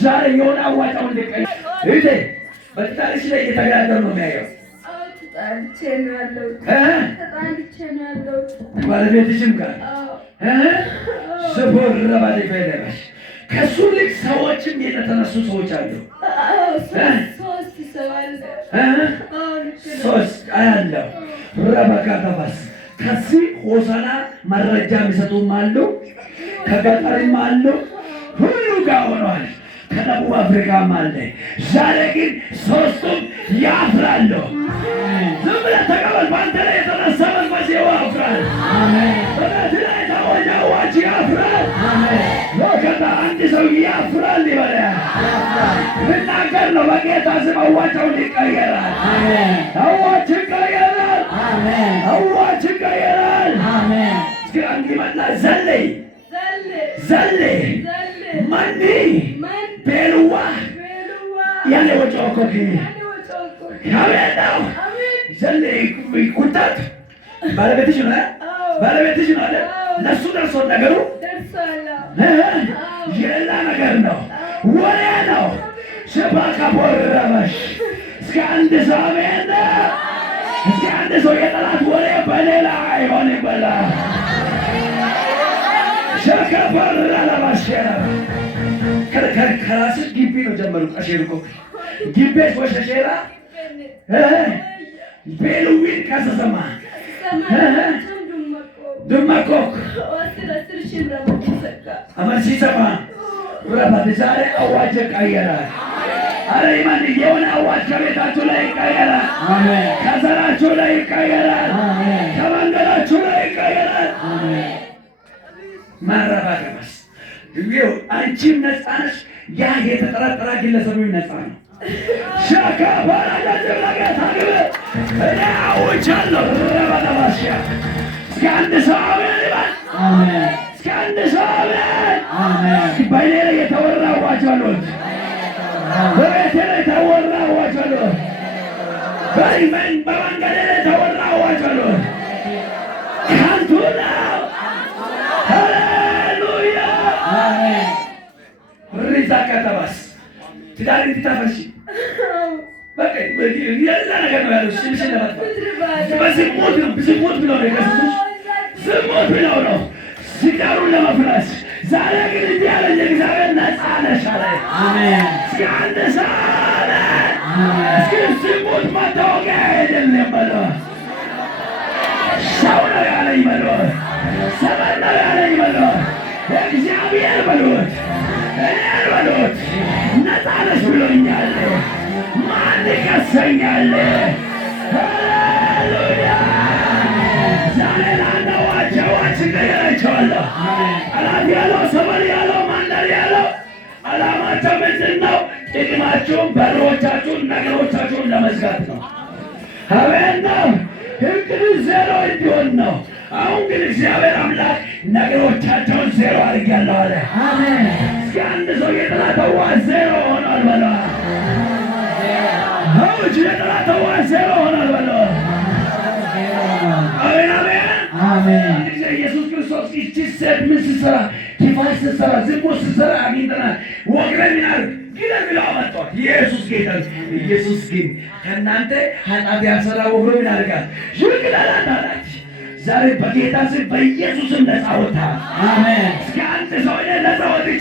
ዛሬ የሆነ አዋጫውን ልቀይ እቴ በትዳርሽ ላይ እየተገዳደሩ ነው የሚያየው። ተጣልቼ ነው ያለው። ባለቤትሽም ጋር ስፖር ረባዴ ፈይደሽ ከሱ ልክ ሰዎችም የተነሱ ሰዎች አሉ። ሶስት አያለው ረበካተባስ ከዚህ ሆሳና መረጃ የሚሰጡም አሉ፣ ከገጠርም አሉ፣ ሁሉ ጋር ሆኗል። ከደቡብ አፍሪካም አለ። ዛሬ ግን ሶስቱም ያፍራሉ። ዝም ብለህ ተቀበል። በአንተ ላይ የተነሳ መንፈስ ያፍራል። በቤት ላይ የታወጀ አዋጅ ያፍራል። ከዛ አንድ ሰው ያፍራል ይበላል። ልናገር ነው። በጌታ ስም አዋጃው ይቀየራል። አዋጅ ይቀየራል። አዋጅ ይቀየራል። እስኪ አንድ ይመጣ ዘለይ ማኒ ቤሉዋ ያኔ ወጫው ኮኪ ያበላው ዘለይ ኩታት ባለቤትሽ ነው አይደል? ለሱ ደርሶ ነገሩ የሌላ ነገር ነው፣ ወሬ ነው። ሸባካ ቦረበሽ እስከ አንድ ሰው አሜን። እስከ አንድ ሰው የጠላት ወሬ በሌላ አይሆን ይበላ ሸከፈራ ለማሸራ ከራስሽ ግቢ ነው ጀመሩ። ቀሼርኮ ግቤሽ ወሸሼራ ቤሉዊን ካሰሰማ ድመኮክ አመርሲሰማ ረባት ዛሬ አዋጅ ቀየራል። አረ ይማን የሆነ አዋጅ ከቤታችሁ ላይ ይቀየራል። ከዘራችሁ ላይ ይቀየራል። ከመንገዳችሁ ላይ ይቀየራል። ማራባገባስ ይው አንቺም ነፃ ነሽ። ያ የተጠራጠረ ግለሰቡ ነፃ ነው። ሻካ ባላጋ ዘላጋ ታገበ እኔ አውጃለሁ። ረባዳባሽ እስከ አንድ ሰው አሜን ይበል። እስከ አንድ ሰው አሜን። በእኔ ላይ የተወራ አዋጅ አሉት። በቤቴ ላይ የተወራ አዋጅ አሉት። በመንገዴ ላይ የተወራ አዋጅ አሉት። ከንቱ ነው። ሃሌሉያ ሪዛ ከተባስ ትዳር እንድታፈርሺ በቃ የሌላ ነገር ነው ያለው። ስምሽን ለማጥፋት በዝሙት ብለው ነው የከሰሱሽ። ዝሙት ብለው ነው ሲዳሩን ለመፍረስ። ዛሬ ግን እንዲህ ያለኝ እግዚአብሔር ነፃ ነሽ አለ። እስኪ አንድ ሰው አለ። እስኪ ዝሙት መታወቂያ አይደለም በለው። ሰው ነው ያለኝ በለው። ሰበን ነው ያለኝ በለው። እግዚአብሔር በሉት፣ እኔን በሉት። ነፃ ነሽ ብሎኛል። ማን ይከሰኛል? ሃሌሉያ ዛሬ ላንተ አዋጅ ቀይራቸዋለሁ። ጠላት ያለው ሰበል ያለው ማንደር ያለው ዓላማቸው ምንድን ነው? ጥቅማችሁን፣ በሮቻችሁን፣ ነገሮቻችሁን ለመዝጋት ነው። አሜን ነው። እቅዱ ዜሮ እንዲሆን ነው። አሁን ግን እግዚአብሔር አምላክ ነገሮቻቸውን ዜሮ አድርጌያለሁ አለ። አሜን። እስኪ አንድ ሰው የጠላት አዋጅ ዜሮ ሆኗል በለው። አውጅ የጠላት አዋጅ ዜሮ ሆኗል በለው። አሜን አሜን። ኢየሱስ ክርስቶስ ይህች ሴት ምን ስትሰራ፣ ክፋት ስትሰራ፣ ዝሙት ስትሰራ አግኝተናል። ወግረን ግደል ብለው አመጧት። ኢየሱስ ጌታ። ኢየሱስ ግን ከእናንተ ኃጢአት ያልሰራ ወግሮ ምን ያደርጋል? ይግደላት አላች። ዛሬ በጌታ ስም በኢየሱስም ነፃ ወጥተሃል። አሜን። እስከ አንድ ሰው ነፃ ወጥ